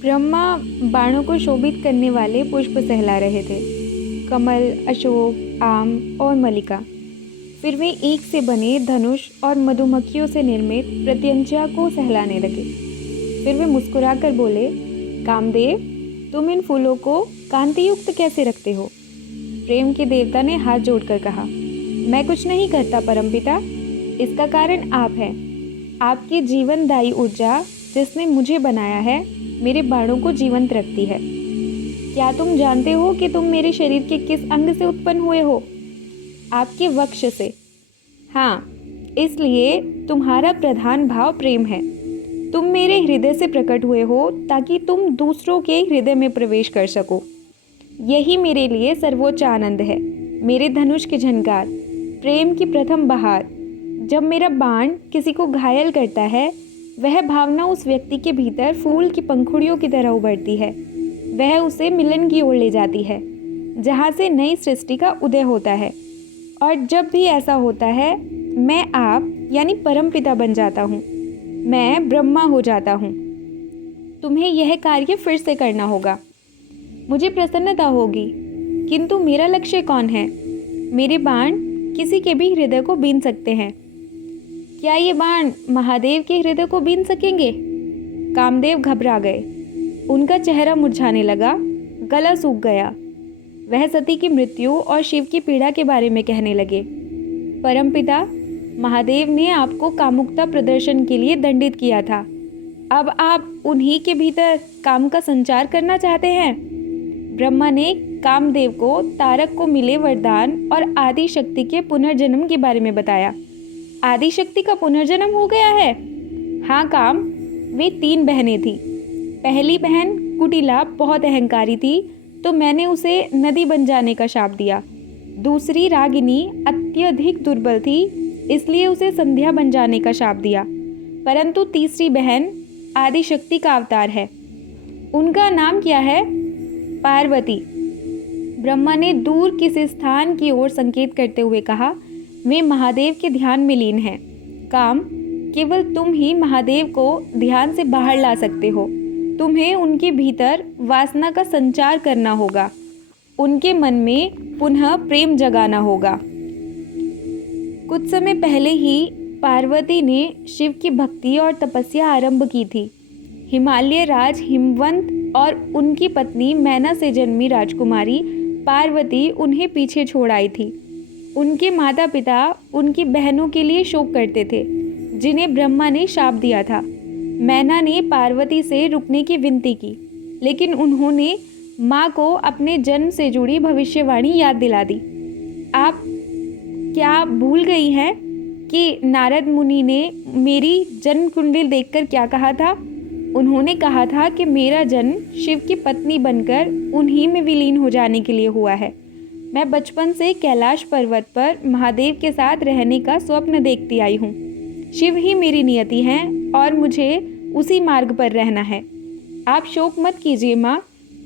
ब्रह्मा बाणों को शोभित करने वाले पुष्प सहला रहे थे, कमल, अशोक, आम और मल्लिका। फिर वे ईख से बने धनुष और मधुमक्खियों से निर्मित प्रत्यंचा को सहलाने लगे। फिर वे मुस्कुराकर बोले, कामदेव, तुम इन फूलों को कांतियुक्त कैसे रखते हो? प्रेम के देवता ने हाथ जोड़कर कहा, मैं कुछ नहीं करता परमपिता, इसका कारण आप हैं। आपकी जीवनदायी ऊर्जा जिसने मुझे बनाया है मेरे बाणों को जीवंत रखती है। क्या तुम जानते हो कि तुम मेरे शरीर के किस अंग से उत्पन्न हुए हो? आपके वक्ष से। हाँ, इसलिए तुम्हारा प्रधान भाव प्रेम है। तुम मेरे हृदय से प्रकट हुए हो ताकि तुम दूसरों के हृदय में प्रवेश कर सको। यही मेरे लिए सर्वोच्च आनंद है। मेरे धनुष की झनकार, प्रेम की प्रथम बहार। जब मेरा बाण किसी को घायल करता है, वह भावना उस व्यक्ति के भीतर फूल की पंखुड़ियों की तरह उभरती है। वह उसे मिलन की ओर ले जाती है, जहाँ से नई सृष्टि का उदय होता है। और जब भी ऐसा होता है, मैं आप यानी परमपिता बन जाता हूँ। मैं ब्रह्मा हो जाता हूँ। तुम्हें यह कार्य फिर से करना होगा। मुझे प्रसन्नता होगी, किंतु मेरा लक्ष्य कौन है? मेरे बाण किसी के भी हृदय को बीन सकते हैं। क्या ये बाण महादेव के हृदय को बीन सकेंगे? कामदेव घबरा गए। उनका चेहरा मुरझाने लगा, गला सूख गया। वह सती की मृत्यु और शिव की पीड़ा के बारे में कहने लगे। परमपिता, महादेव ने आपको कामुकता प्रदर्शन के लिए दंडित किया था। अब आप उन्हीं के भीतर काम का संचार करना चाहते हैं। ब्रह्मा ने कामदेव को तारक को मिले वरदान और आदि शक्ति के पुनर्जन्म के बारे में बताया। आदि शक्ति का पुनर्जन्म हो गया है? हाँ काम, वे 3 बहनें थीं। पहली बहन कुटिला बहुत अहंकारी थी, तो मैंने उसे नदी बन जाने का शाप दिया। दूसरी रागिनी अत्यधिक दुर्बल थी, इसलिए उसे संध्या बन जाने का शाप दिया। परंतु तीसरी बहन आदि शक्ति का अवतार है। उनका नाम क्या है? पार्वती। ब्रह्मा ने दूर किसी स्थान की ओर संकेत करते हुए कहा, वे महादेव के ध्यान में लीन हैं। काम, केवल तुम ही महादेव को ध्यान से बाहर ला सकते हो। तुम्हें उनके भीतर वासना का संचार करना होगा। उनके मन में पुनः प्रेम जगाना होगा। कुछ समय पहले ही पार्वती ने शिव की भक्ति और तपस्या आरंभ की थी। हिमालय राज हिमवंत और उनकी पत्नी मैना से जन्मी राजकुमारी पार्वती उन्हें पीछे छोड़ आई थी। उनके माता पिता उनकी बहनों के लिए शोक करते थे, जिन्हें ब्रह्मा ने शाप दिया था। मैना ने पार्वती से रुकने की विनती की, लेकिन उन्होंने माँ को अपने जन्म से जुड़ी भविष्यवाणी याद दिला दी। आप क्या भूल गई हैं कि नारद मुनि ने मेरी जन्म कुंडली देखकर क्या कहा था? उन्होंने कहा था कि मेरा जन्म शिव की पत्नी बनकर उन्हीं में विलीन हो जाने के लिए हुआ है। मैं बचपन से कैलाश पर्वत पर महादेव के साथ रहने का स्वप्न देखती आई हूँ। शिव ही मेरी नियति हैं और मुझे उसी मार्ग पर रहना है। आप शोक मत कीजिए माँ,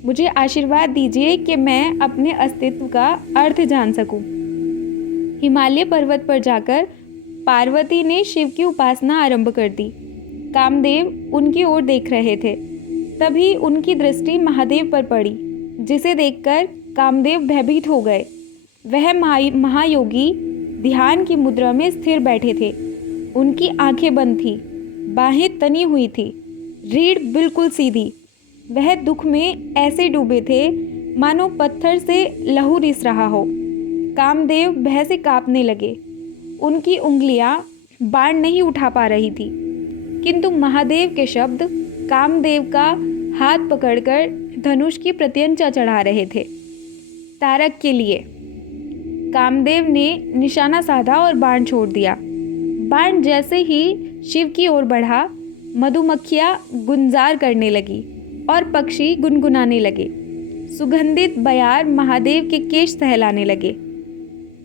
मुझे आशीर्वाद दीजिए कि मैं अपने अस्तित्व का अर्थ जान सकूं। हिमालय पर्वत पर जाकर पार्वती ने शिव की उपासना आरंभ कर दी। कामदेव उनकी ओर देख रहे थे। तभी उनकी दृष्टि महादेव पर पड़ी, जिसे देखकर कामदेव भयभीत हो गए। वह महायोगी ध्यान की मुद्रा में स्थिर बैठे थे। उनकी आंखें बंद थीं, बाहें तनी हुई थी, रीढ़ बिल्कुल सीधी। वह दुख में ऐसे डूबे थे मानो पत्थर से लहू रिस रहा हो। कामदेव भय से कांपने लगे। उनकी उंगलियां बाण नहीं उठा पा रही थी, किंतु महादेव के शब्द कामदेव का हाथ पकड़कर धनुष की प्रत्यंचा चढ़ा रहे थे। तारक के लिए। कामदेव ने निशाना साधा और बाण छोड़ दिया। बाण जैसे ही शिव की ओर बढ़ा, मधुमक्खियां गुंजार करने लगी और पक्षी गुनगुनाने लगे। सुगंधित बयार महादेव के केश सहलाने लगे।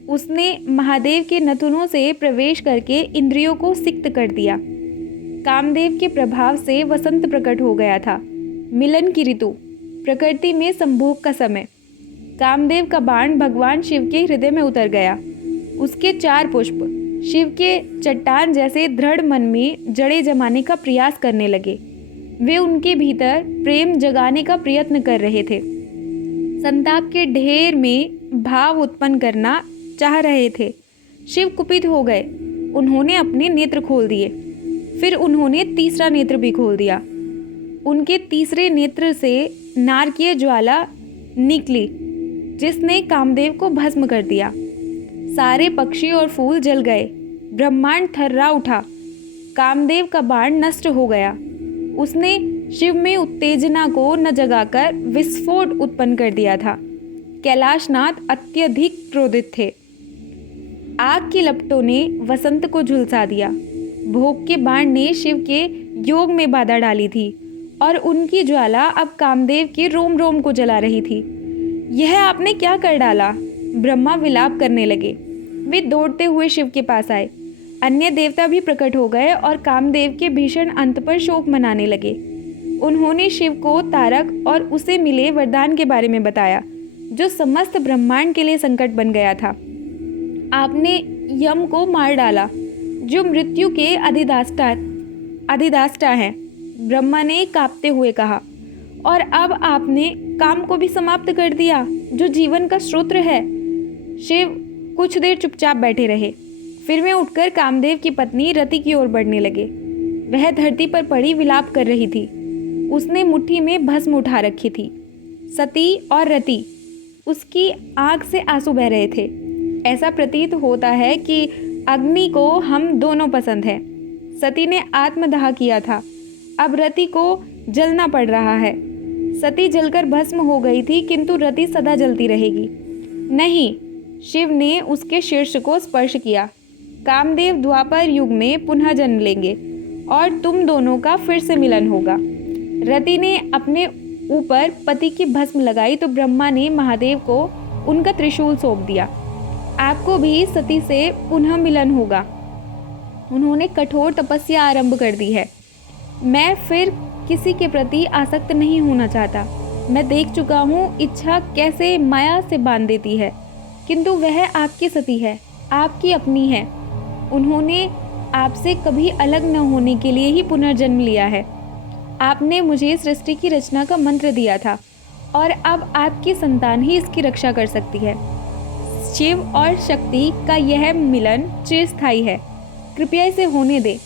उसने महादेव के नथुनों से प्रवेश करके इंद्रियों को सिक्त कर दिया। कामदेव के प्रभाव से वसंत प्रकट हो गया था, मिलन की ऋतु, प्रकृति में संभोग का समय। कामदेव का बाण भगवान शिव के हृदय में उतर गया। उसके 4 पुष्प शिव के चट्टान जैसे दृढ़ मन में जड़ें जमाने का प्रयास करने लगे। वे उनके भीतर प्रेम जगाने का प्रयत्न कर रहे थे, संताप के ढेर में भाव उत्पन्न करना चाह रहे थे। शिव कुपित हो गए। उन्होंने अपने नेत्र खोल दिए। फिर उन्होंने तीसरा नेत्र भी खोल दिया। उनके तीसरे नेत्र से नारकीय ज्वाला निकली, जिसने कामदेव को भस्म कर दिया। सारे पक्षी और फूल जल गए। ब्रह्मांड थर्रा उठा। कामदेव का बाण नष्ट हो गया। उसने शिव में उत्तेजना को न जगाकर विस्फोट उत्पन्न कर दिया था। कैलाशनाथ अत्यधिक क्रोधित थे। आग की लपटों ने वसंत को झुलसा दिया। भोग के बाण ने शिव के योग में बाधा डाली थी और उनकी ज्वाला अब कामदेव के रोम रोम को जला रही थी। यह आपने क्या कर डाला? ब्रह्मा विलाप करने लगे। वे दौड़ते हुए शिव के पास आए। अन्य देवता भी प्रकट हो गए और कामदेव के भीषण अंत पर शोक मनाने लगे। उन्होंने शिव को तारक और उसे मिले वरदान के बारे में बताया, जो समस्त ब्रह्मांड के लिए संकट बन गया था। आपने यम को मार डाला, जो मृत्यु के अधिदाष्टा हैं, ब्रह्मा ने कांपते हुए कहा। और अब आपने काम को भी समाप्त कर दिया, जो जीवन का स्रोत है। शिव कुछ देर चुपचाप बैठे रहे। फिर वे उठकर कामदेव की पत्नी रति की ओर बढ़ने लगे। वह धरती पर पड़ी विलाप कर रही थी। उसने मुट्ठी में भस्म उठा रखी थी। सती और रति, उसकी आंख से आंसू बह रहे थे। ऐसा प्रतीत होता है कि अग्नि को हम दोनों पसंद हैं। सती ने आत्मदाह किया था, अब रति को जलना पड़ रहा है। सती जलकर भस्म हो गई थी, किंतु रति सदा जलती रहेगी। नहीं, शिव ने उसके शीर्ष को स्पर्श किया। कामदेव द्वापर युग में पुनः जन्म लेंगे और तुम दोनों का फिर से मिलन होगा। रति ने अपने ऊपर पति की भस्म लगाई तो ब्रह्मा ने महादेव को उनका त्रिशूल सौंप दिया। आपको भी सती से पुनः मिलन होगा। उन्होंने कठोर तपस्या आरंभ कर दी है। मैं फिर किसी के प्रति आसक्त नहीं होना चाहता। मैं देख चुका हूँ इच्छा कैसे माया से बांध देती है, किंतु वह आपकी सती है, आपकी अपनी है। उन्होंने आपसे कभी अलग न होने के लिए ही पुनर्जन्म लिया है। आपने मुझे सृष्टि की रचना का मंत्र दिया था और अब आपकी संतान ही इसकी रक्षा कर सकती है। शिव और शक्ति का यह मिलन चिरस्थायी है। कृपया इसे होने दे।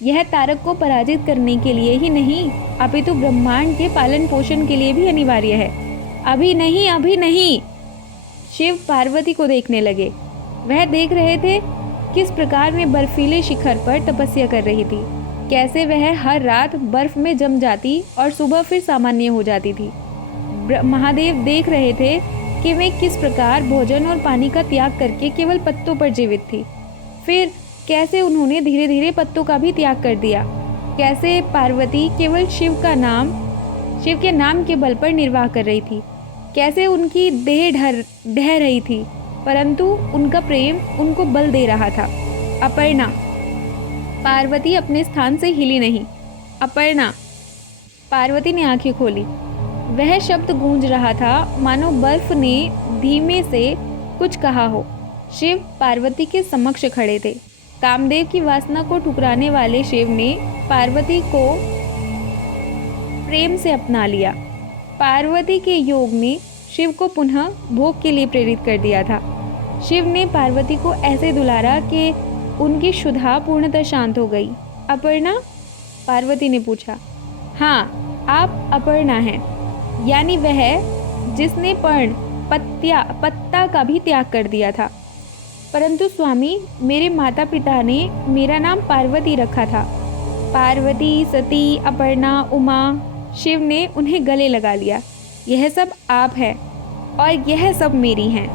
यह तारक को पराजित करने के लिए ही नहीं, अपितु ब्रह्मांड के पालन पोषण के लिए भी अनिवार्य है। अभी नहीं, अभी नहीं। शिव पार्वती को देखने लगे। वह देख रहे थे किस प्रकार वे बर्फीले शिखर पर तपस्या कर रही थी, कैसे वह हर रात बर्फ में जम जाती और सुबह फिर सामान्य हो जाती थी। महादेव देख रहे थे कि वे किस प्रकार भोजन और पानी का त्याग करके केवल पत्तों पर जीवित थी। फिर कैसे उन्होंने धीरे धीरे पत्तों का भी त्याग कर दिया। कैसे पार्वती केवल शिव के नाम के बल पर निर्वाह कर रही थी। कैसे उनकी देह ढह रही थी, परंतु उनका प्रेम उनको बल दे रहा था। अपर्णा। पार्वती अपने स्थान से हिली नहीं। अपर्णा। पार्वती ने आंखें खोली। वह शब्द गूंज रहा था मानो बर्फ ने धीमे से कुछ कहा हो। शिव पार्वती के समक्ष खड़े थे। कामदेव की वासना को ठुकराने वाले शिव ने पार्वती को प्रेम से अपना लिया। पार्वती के योग ने शिव को पुनः भोग के लिए प्रेरित कर दिया था। शिव ने पार्वती को ऐसे दुलारा कि उनकी क्षुधा पूर्णतः शांत हो गई। अपर्णा? पार्वती ने पूछा। हाँ, आप अपर्णा हैं, यानी वह जिसने पत्ता का भी त्याग कर दिया था। परंतु स्वामी, मेरे माता पिता ने मेरा नाम पार्वती रखा था। पार्वती, सती, अपर्णा, उमा। शिव ने उन्हें गले लगा लिया। यह सब आप हैं और यह सब मेरी हैं।